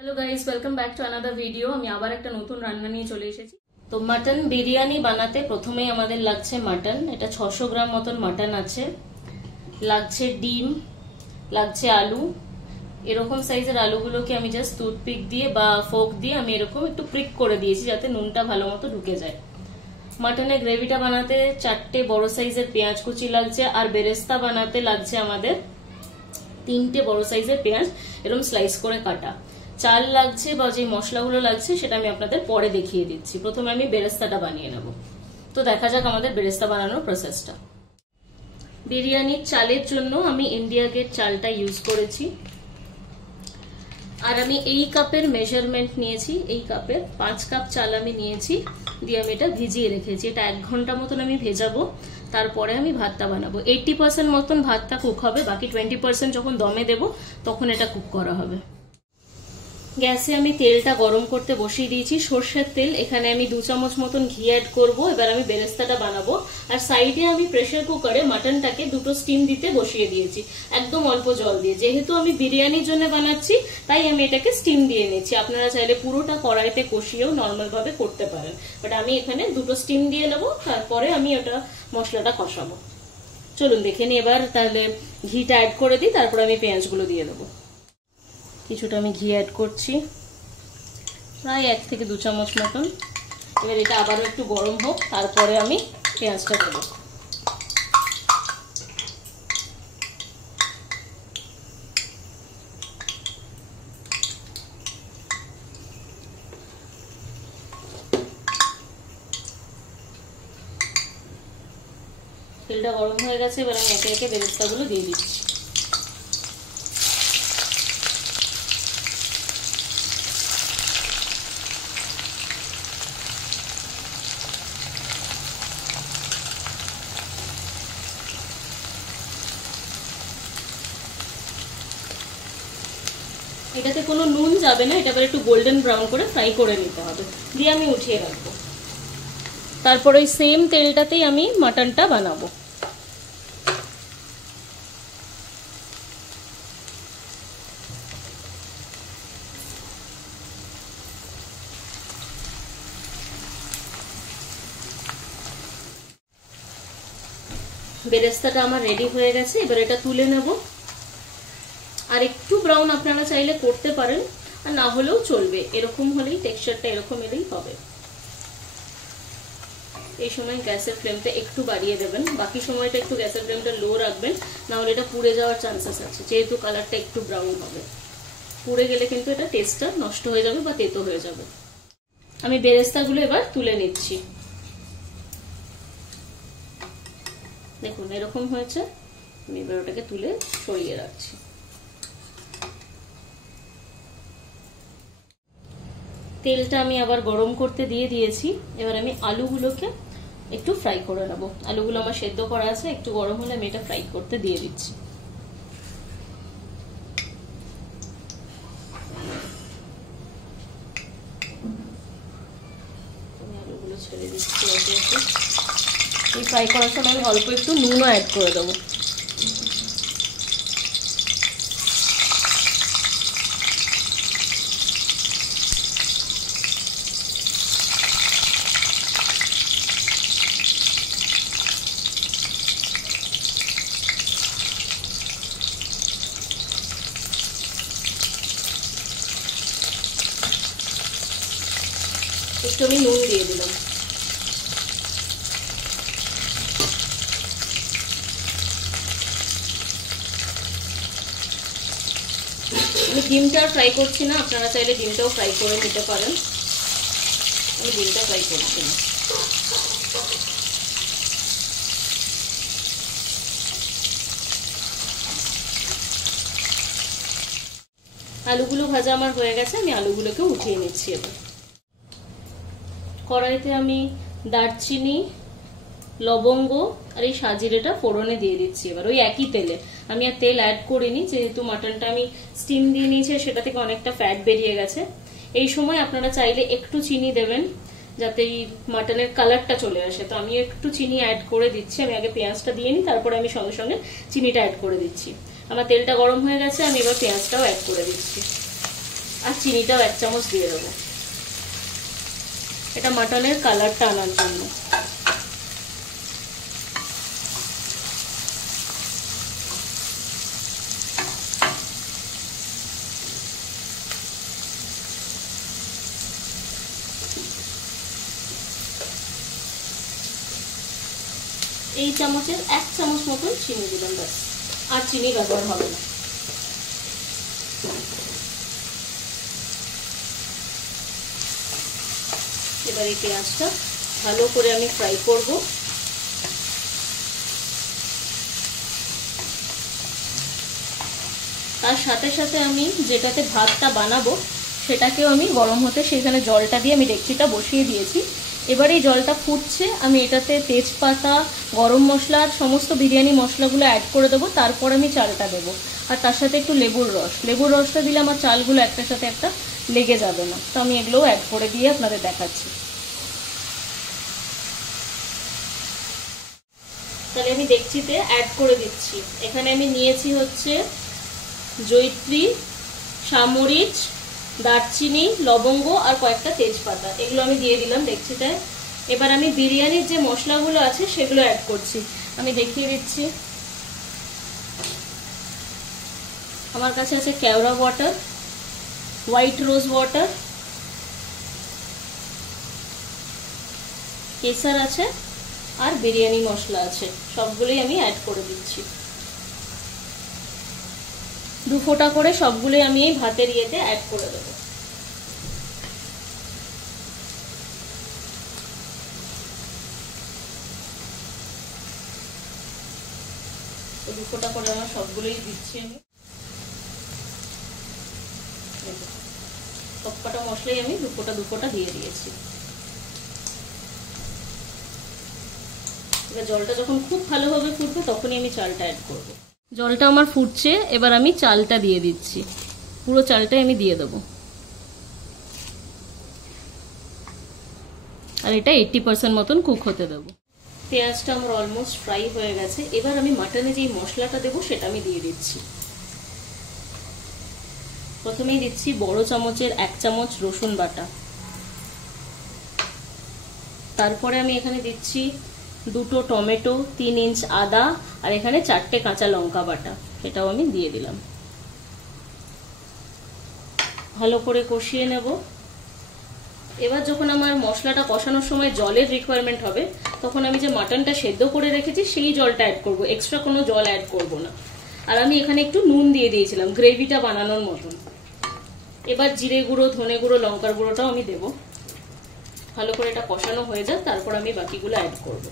Hello guys, welcome back to another video. আমি আবার একটা নতুন রান্না নিয়ে চলে এসেছি। তো মাটন বিরিয়ানি বানাতে প্রথমেই আমাদের লাগছে মাটন। এটা 600 গ্রাম মতন মাটন আছে। লাগছে ডিম, লাগছে আলু। এরকম সাইজের আলুগুলোকে আমি জাস্ট টুথপিক দিয়ে বা ফোক দিয়ে আমি এরকম একটু প্রিক করে দিয়েছি যাতে নুনটা ভালো মতো ঢুকে যায়। মাটনের গ্রেভিটা বানাতে 4টে বড় সাইজের পেঁয়াজ কুচি লাগছে, আর বেরেস্তা বানাতে লাগছে আমাদের 3টে বড় সাইজের পেঁয়াজ এরকম স্লাইস করে কাটা। চাল লাগছে বা যে মশলাগুলো লাগছে সেটা আমি আপনাদের পরে দেখিয়ে দিচ্ছি। প্রথমে আমি বেরেস্তাটা বানিয়ে নেব। তো দেখা যাক আমাদের বেরেস্তা বানানোর প্রসেসটা। বিরিয়ানির চালের জন্য আমি ইন্ডিয়া গেট চালটা ইউজ করেছি, আর আমি এই কাপের মেজারমেন্ট নিয়েছি। এই কাপের 5 কাপ চাল আমি নিয়েছি, দিয়ে আমি এটা ভিজিয়ে রেখেছি। এটা 1 ঘন্টা মতন আমি ভেজাবো, তারপরে আমি ভাতটা বানাবো। 80% মতন ভাতটা কুক হবে, বাকি 20% যখন দমে দেব তখন এটা কুক করা হবে। গ্যাসে আমি তেলটা গরম করতে বসিয়ে দিয়েছি, সর্ষের তেল। এখানে আমি 2 চামচ মতন ঘি অ্যাড করব। এবার আমি বেরেস্তাটা বানাবো। আর সাইডে আমি প্রেসার কুকারে মাটনটাকে 2টো স্টিম দিতে বসিয়ে দিয়েছি, একদম অল্প জল দিয়ে। যেহেতু আমি বিরিয়ানির জন্য বানাচ্ছি তাই আমি এটাকে স্টিম দিয়ে নিচ্ছি। আপনারা চাইলে পুরোটা কড়াইতে কষিয়েও নর্মাল ভাবে করতে পারেন, বাট আমি এখানে 2টো স্টিম দিয়ে নেবো, তারপরে আমি ওটা মশলাটা কষাবো। চলুন দেখে নিই এবার। তাহলে ঘিটা অ্যাড করে দিই, তারপরে আমি পেঁয়াজগুলো দিয়ে দেবো। কিছুটা আমি ঘি অ্যাড করছি, প্রায় 1 থেকে 2 চামচ মতন। এবার এটা আবারও একটু গরম হোক, তারপরে আমি পেঁয়াজটা দেবো। তেলটা গরম হয়ে গেছে, এবার আমি একে একে বেরেস্তাগুলো দিয়ে দিচ্ছি। এটাতে কোনো নুন যাবে না, এটা একটু গোল্ডেন ব্রাউন করে ফ্রাই করে নিতে হবে, দিয়ে আমি উঠিয়ে রাখবো। তারপর ওই সেম তেলটাতেই আমি মাটনটা বানাবো। বেরেস্তাটা আমার রেডি হয়ে গেছে, এবার এটা তুলে নেব। আর একটু ব্রাউন আপনারা চাইলে করতে পারেন, আর না হলেও চলবে। এরকম হলেই টেক্সচারটা এরকম এলেই হবে। এই সময় গ্যাসের ফ্লেমটা একটু বাড়িয়ে দেবেন, বাকি সময়টা একটু গ্যাসের ফ্লেমটা লো রাখবেন, না হলে এটা পুড়ে যাওয়ার চান্সেস আছে। যেহেতু কালারটা একটু ব্রাউন হবে, পুড়ে গেলে কিন্তু এটা টেস্টটা নষ্ট হয়ে যাবে বা তেতো হয়ে যাবে। আমি বেরেস্তাগুলো এবার তুলে নিচ্ছি। দেখুন এরকম হয়েছে। আমি এবার ওটাকে তুলে সরিয়ে রাখছি। তেলটা আমি আবার গরম করতে দিয়ে দিয়েছি। এবার আমি আলুগুলোকে একটু ফ্রাই করে নেব। আলুগুলো আমার সেদ্ধ করা আছে, একটু গরম হলে আমি এটা ফ্রাই করতে দিয়ে দিচ্ছি। আলুগুলো ছেড়ে দিচ্ছি। এই ফ্রাই করার সময় আমি অল্প একটু নুনও অ্যাড করে দেবো। একটু আমি নুন দিয়ে দিলাম। আমি ডিমটা ফ্রাই করছি না, আপনারা চাইলে ডিমটাও ফ্রাই করে নিতে পারেন। আমি ডিমটা ফ্রাই করছি না। আলুগুলো ভাজা আমার হয়ে গেছে, আমি আলুগুলোকে উঠিয়ে নিচ্ছি। এবার কড়াইতে আমি দারচিনি, লবঙ্গ আর এই সাজিরেটা ফোড়নে দিয়ে দিচ্ছি। এবার ওই একই তেলে, আমি আর তেল অ্যাড করিনি, যেহেতু মাটনটা আমি স্টিম দিয়ে নিয়েছি, সেটা থেকে অনেকটা ফ্যাট বেরিয়ে গেছে। এই সময় আপনারা চাইলে একটু চিনি দেবেন, যাতে এই মাটনের কালারটা চলে আসে। তো আমি একটু চিনি অ্যাড করে দিচ্ছি। আমি আগে পেঁয়াজটা দিয়ে নিই, তারপরে আমি সঙ্গে সঙ্গে চিনিটা অ্যাড করে দিচ্ছি। আমার তেলটা গরম হয়ে গেছে, আমি এবার পেঁয়াজটাও অ্যাড করে দিচ্ছি। আর চিনিটাও 1 চামচ দিয়ে দেবো, এটা মাটনের কালারটা আনার জন্য। এই চামচের 1 চামচ মতন চিনি দিলাম, ব্যাস, আর চিনি ব্যবহার হবে না। এবার এই পেঁয়াজটা ভালো করে আমি ফ্রাই করব। তার সাথে সাথে আমি যেটাতে ভাতটা বানাবো সেটাকেও আমি গরম হতে সেখানে জলটা দিয়ে আমি ডেকচিটা বসিয়ে দিয়েছি। এবার এই জলটা ফুটছে, আমি এটাতে তেজপাতা, গরম মশলা আর সমস্ত বিরিয়ানি মশলাগুলো অ্যাড করে দেবো। তারপর আমি চালটা দেবো, আর তার সাথে একটু লেবুর রসটা দিলে আমার চালগুলো একটার সাথে একটা লেগে যাবে না। তো আমি এগুলোও অ্যাড করে দিয়ে আপনাদের দেখাচ্ছি। তাহলে আমি ডেকচিতে অ্যাড করে দিচ্ছি। এখানে আমি নিয়েছি হচ্ছে জয়িত্রী, সামরিচ, দারচিনি, লবঙ্গ আর কয়েকটা তেজপাতা, এগুলো আমি দিয়ে দিলাম ডেকচিটায়। এবার আমি বিরিয়ানির যে মশলাগুলো আছে সেগুলো অ্যাড করছি, আমি দেখিয়ে দিচ্ছি। আমার কাছে আছে কেওড়া water, white rose water, Kesar আছে আর বিরিয়ানি মশলা আছে, সবগুলোই আমি অ্যাড করে দিচ্ছি। 2 ফোঁটা করে সবগুলোই আমি এই ভাতের ইয়েতে অ্যাড করে দেবো। তো 2 ফোঁটা করে আমার সবগুলোই দিচ্ছি আমি। সবকটা মশলাই আমি 2 ফোঁটা দিয়ে দিয়েছি। এবার জলটা যখন খুব ভালোভাবে ফুটবে তখনই আমি চালটা অ্যাড করব। জলটা আমার ফুটছে, এবার আমি চালটা দিয়ে দিচ্ছি, পুরো চালটাই আমি দিয়ে দেবো। আর এটা 80% মতন কুক হতে দেবো। পেঁয়াজটা আমার অলমোস্ট ফ্রাই হয়ে গেছে। এবার আমি মাটনে যেই মশলাটা দেবো সেটা আমি দিয়ে দিচ্ছি। প্রথমেই দিচ্ছি বড় চামচের 1 চামচ রসুন বাটা, তারপরে আমি এখানে দিচ্ছি 2টো টমেটো, 3 ইঞ্চ আদা আর এখানে 4টে কাঁচা লঙ্কা বাটা, এটাও আমি দিয়ে দিলাম। ভালো করে কষিয়ে নেব। এবার যখন আমার মশলাটা কষানোর সময় জলের রিকোয়ারমেন্ট হবে তখন আমি যে মাটনটা সেদ্ধ করে রেখেছি সেই জলটা অ্যাড করব, এক্সট্রা কোনো জল অ্যাড করব না। আর আমি এখানে একটু নুন দিয়ে দিয়েছিলাম গ্রেভিটা বানানোর মতন। এবার জিরে গুঁড়ো, ধনে গুঁড়ো, লঙ্কার গুঁড়োটাও আমি দেব। ভালো করে এটা কষানো হয়ে যায়, তারপর আমি বাকিগুলো অ্যাড করব।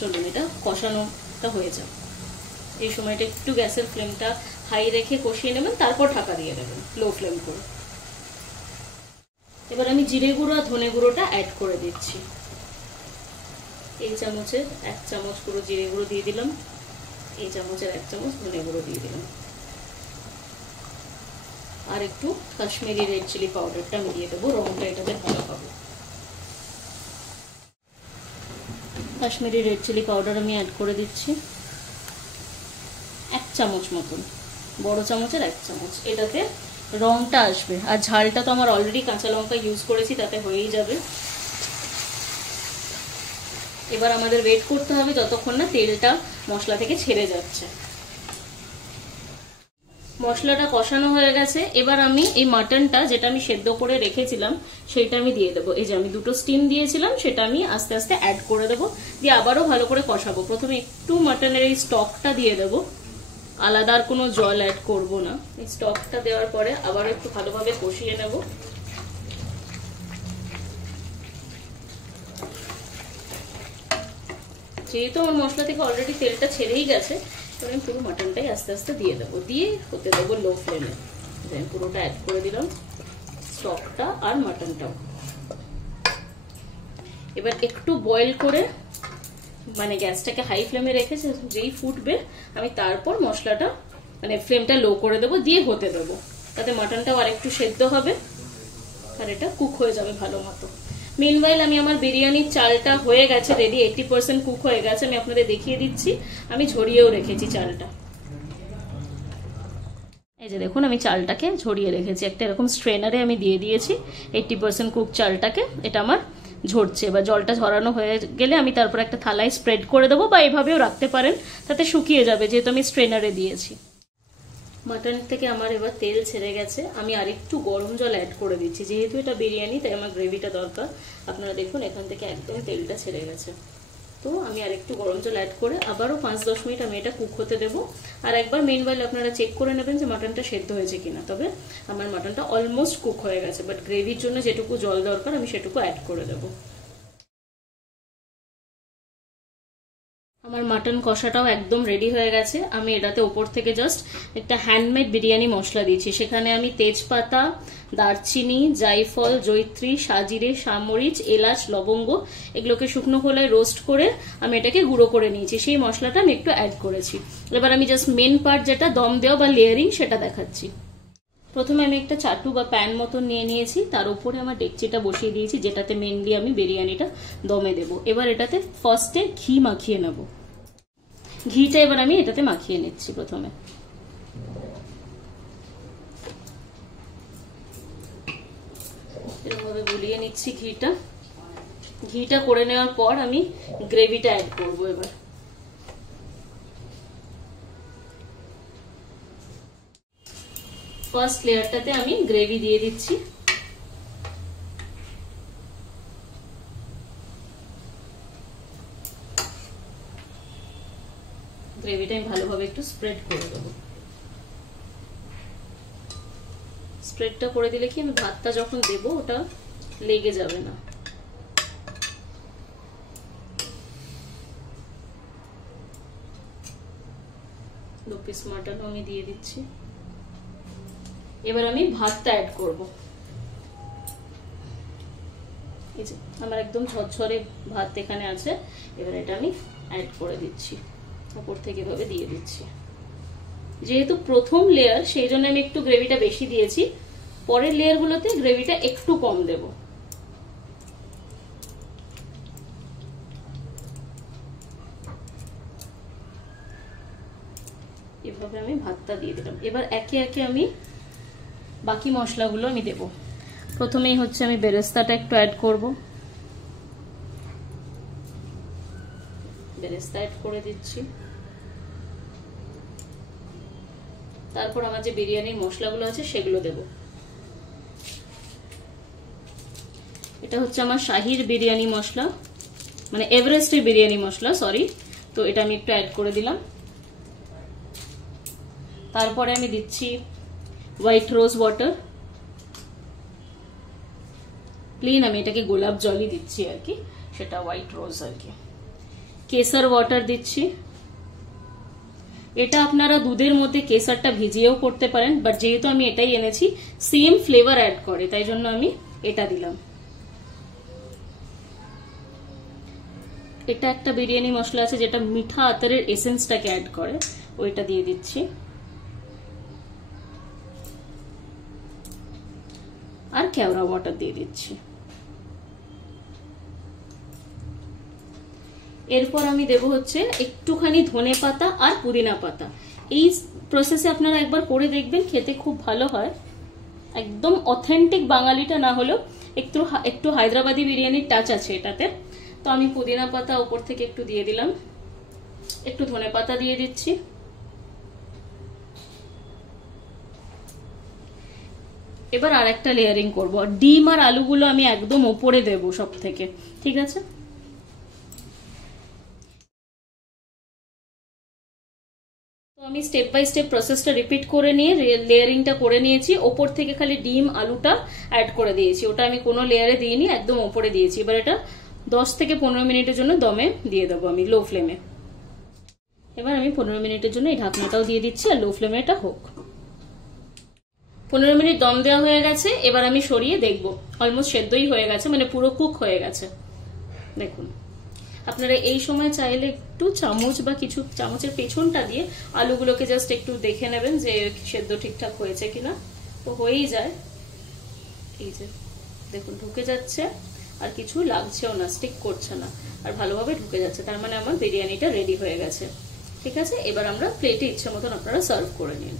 চলুন এটা কষানোটা হয়ে যাক। এই সময়টা একটু গ্যাসের ফ্লেমটা হাই রেখে কষিয়ে নেবেন, তারপর ঢাকা দিয়ে দেবেন লো ফ্লেম করে। এবার আমি জিরে গুঁড়ো আর ধনে গুঁড়োটা অ্যাড করে দিচ্ছি। এই চামচের 1 চামচ পুরো জিরে গুঁড়ো দিয়ে দিলাম, এই চামচের 1 চামচ ধনে গুঁড়ো দিয়ে দিলাম, আর একটু কাশ্মীরি রেড চিলি পাউডারটা আমি দিয়ে দেবো, রংটা এটাতে ভালো পাবো। কাশ্মীরি রেড চিলি পাউডার আমি অ্যাড করে দিচ্ছি 1 চামচ মতন, বড় চামচের 1 চামচ, এটাতে রংটা আসবে। আর ঝালটা তো আমার অলরেডি কাঁচা লঙ্কা ইউজ করেছি, তাতে হয়েই যাবে। এবার আমাদের ওয়েট করতে হবে যতক্ষণ না তেলটা মশলা থেকে ছেড়ে যাচ্ছে। মশলাটা কষানো হয়ে গেছে। এবার আমি এই মাটনটা যেটা আমি সেদ্ধ করে রেখেছিলাম সেটা আমি দিয়ে দেবো। এই যে আমি 2টো স্টিম দিয়েছিলাম সেটা আমি আস্তে আস্তে অ্যাড করে দেবো, দিয়ে আবারও ভালো করে কষাবো। প্রথমে একটু মাটনের এই স্টকটা দিয়ে দেবো, আলাদা আর কোনো জল অ্যাড করব না। এই স্টকটা দেওয়ার পরে আবার একটু ভালোভাবে কষিয়ে নেব। যেহেতু আমার মশলা থেকে অলরেডি তেলটা ছেড়েই গেছে, আমি পুরো মাটনটাই আস্তে আস্তে দিয়ে দেবো, দিয়ে হতে দেবো লো ফ্লেমে। দেন পুরোটা অ্যাড করে দিলাম, স্টকটা আর মাটনটাও। এবার একটু বয়েল করে, মানে গ্যাসটাকে হাই ফ্লেমে রেখে যেই ফুটবে আমি তারপর মশলাটা মানে ফ্লেমটা লো করে দেবো, দিয়ে হতে দেবো, তাতে মাটনটাও আর একটু সেদ্ধ হবে আর এটা কুক হয়ে যাবে ভালো মতো। মিনওয়াইল আমি আমার বিরিয়ানির চালটা হয়ে গেছে রেডি, 80% কুক হয়ে গেছে। আমি আপনাদের দেখিয়ে দিচ্ছি, আমি ঝরিয়েও রেখেছি চালটা। এই যে দেখুন আমি চালটাকে ঝরিয়ে রেখেছি, একটা এরকম স্ট্রেনারে আমি দিয়ে দিয়েছি 80% কুক চালটাকে। এটা আমার ঝরছে, বা জলটা ঝরানো হয়ে গেলে আমি তারপর একটা থালায় স্প্রেড করে দেবো, বা এভাবেও রাখতে পারেন, তাতে শুকিয়ে যাবে যেহেতু আমি স্ট্রেনারে দিয়েছি। মাটন থেকে আমার এবার তেল ছেড়ে গেছে, আমি আরেকটু গরম জল অ্যাড করে দিচ্ছি, যেহেতু এটা বিরিয়ানি তাই আমার গ্রেভিটা দরকার। আপনারা দেখুন এখান থেকে একদম তেলটা ছেড়ে গেছে। তো আমি আরেকটু গরম জল অ্যাড করে আবারও 5-10 মিনিট আমি এটা কুক হতে দেবো। আর একবার মেনওয়াইল আপনারা চেক করে নেবেন যে মাটনটা সেদ্ধ হয়েছে কিনা। তবে আমার মাটনটা অলমোস্ট কুক হয়ে গেছে, বাট গ্রেভির জন্য যেটুকু জল দরকার আমি সেটুকু অ্যাড করে দেবো। আমার মাটন কষাটাও একদম রেডি হয়ে গেছে। আমি এটাতে ওপর থেকে জাস্ট একটা হ্যান্ডমেড বিরিয়ানি মশলা দিয়েছি। সেখানে আমি তেজপাতা, দারচিনি, জায়ফল, জয়িত্রী, সাজিরে, সামরিচ, এলাচ, লবঙ্গ এগুলোকে শুকনো খোলায় রোস্ট করে আমি এটাকে গুঁড়ো করে নিয়েছি। সেই মশলাটা আমি একটু অ্যাড করেছি। এবার আমি জাস্ট মেন পার্ট যেটা দম দেওয়া বা লেয়ারিং সেটা দেখাচ্ছি। প্রথমে আমি একটা চাটু বা প্যান মতন নিয়ে নিয়েছি, তার উপরে আমার ডেকচিটা বসিয়ে দিয়েছি, যেটাতে মেনলি আমি বিরিয়ানিটা দমে দেবো। এবার এটাতে ফার্স্টে ঘি মাখিয়ে নেব। ঘিটা এবার আমি এটাতে মাখিয়ে নিচ্ছি। প্রথমে এরকমভাবে গুলিয়ে নিচ্ছি ঘিটা করে নেওয়ার পর আমি গ্রেভিটা অ্যাড করবো। এবার ফার্স্ট লেয়ারটাতে আমি গ্রেভি দিয়ে দিচ্ছি। গ্রেভিটা আমি ভালোভাবে একটু স্প্রেড করে দেবো। স্প্রেডটা করে দিলে কি আমি ভাতটা যখন দেবো ওটা লেগে যাবে না। দু পিস মাটনও আমি দিয়ে দিচ্ছি। এবার আমি ভাতটা অ্যাড করব। এই যে আমার একদম ঝরঝরে ভাত এখানে আছে। এবার এটা আমি অ্যাড করে দিচ্ছি, উপর থেকে এভাবে দিয়ে দিচ্ছি। যেহেতু প্রথম লেয়ার সেই জন্য আমি একটু গ্রেভিটা বেশি দিয়েছি, পরের লেয়ারগুলোতে গ্রেভিটা একটু কম দেব। এভাবে আমি ভাতটা দিয়ে দিলাম। এবার একে একে আমি বাকি মশলাগুলো আমি দেব। প্রথমেই হচ্ছে আমি বেরেস্তাটা একটু অ্যাড করব। বেরেস্তা অ্যাড করে দিচ্ছি। তারপর আমার যে বিরিয়ানির মশলাগুলো আছে সেগুলো দেব। এটা হচ্ছে আমার শাহির বিরিয়ানি মশলা, মানে এভারেস্টের বিরিয়ানি মশলা, সরি। তো এটা আমি একটু অ্যাড করে দিলাম। তারপরে আমি দিচ্ছি হোয়াইট রোজ ওয়াটার। প্লেন আমি এটাকে গোলাপ জলই দিচ্ছি আর কি, সেটা হোয়াইট রোজ আর কি। কেসার ওয়াটার দিচ্ছি। এটা আপনারা দুধের মধ্যে কেসারটা ভিজিয়েও করতে পারেন, বাট যেহেতু আমি এটাই এনেছি সেম ফ্লেভার অ্যাড করে, তাই জন্য আমি এটা দিলাম। এটা একটা বিরিয়ানি মশলা আছে যেটা মিঠা আতরের এসেন্সটাকে অ্যাড করে, ওইটা দিয়ে দিচ্ছি। আর কেওড়া ওয়াটার দিয়ে দিচ্ছি। এরপর আমি দেব হচ্ছে একটুখানি ধনে পাতা আর পুদিনা পাতা। এই প্রসেসে আপনারা একবার করে দেখবেন, খেতে খুব ভালো হয়। একদম অথেন্টিক বাঙালিটা না হলেও একটু হায়দ্রাবাদি বিরিয়ানির টাচ আছে এটাতে। তো আমি পুদিনা পাতা উপর থেকে একটু দিয়ে দিলাম, একটু ধনে পাতা দিয়ে দিচ্ছি। এবার আর একটা লেয়ারিং করব। ডিম আর আলুগুলো আমি একদম উপরে দেব সব থেকে, ঠিক আছে? তো আমি স্টেপ বাই স্টেপ প্রসেসটা রিপিট করে নিয়ে লেয়ারিংটা করে নিয়েছি। ওপর থেকে খালি ডিম আলুটা অ্যাড করে দিয়েছি, ওটা আমি কোনো লেয়ারে দিইনি, একদম ওপরে দিয়েছি। এবার এটা 10 থেকে 15 মিনিটের জন্য দমে দিয়ে দেবো আমি লো ফ্লেমে। এবার আমি 15 মিনিটের জন্য এই ঢাকনাটাও দিয়ে দিচ্ছি, আর লো ফ্লেমে এটা হোক। 15 মিনিট দম দেওয়া হয়ে গেছে। এবার আমি সরিয়ে দেখব, অলমোস্ট সেদ্ধই হয়ে গেছে, মানে পুরো কুক হয়ে গেছে। দেখুন, আপনারা এই সময় চাইলে একটু চামচ বা কিছু চামচের পেছনটা দিয়ে আলুগুলোকে জাস্ট একটু দেখে নেবেন যে সেদ্ধ ঠিকঠাক হয়েছে কিনা। তো হয়েই যায়। এই যে দেখুন ঢুকে যাচ্ছে, আর কিছু লাগছেও না, স্টিক করছে না, আর ভালোভাবে ঢুকে যাচ্ছে। তার মানে আমার বিরিয়ানিটা রেডি হয়ে গেছে। ঠিক আছে, এবার আমরা প্লেটে ইচ্ছে মতন আপনারা সার্ভ করে নিন।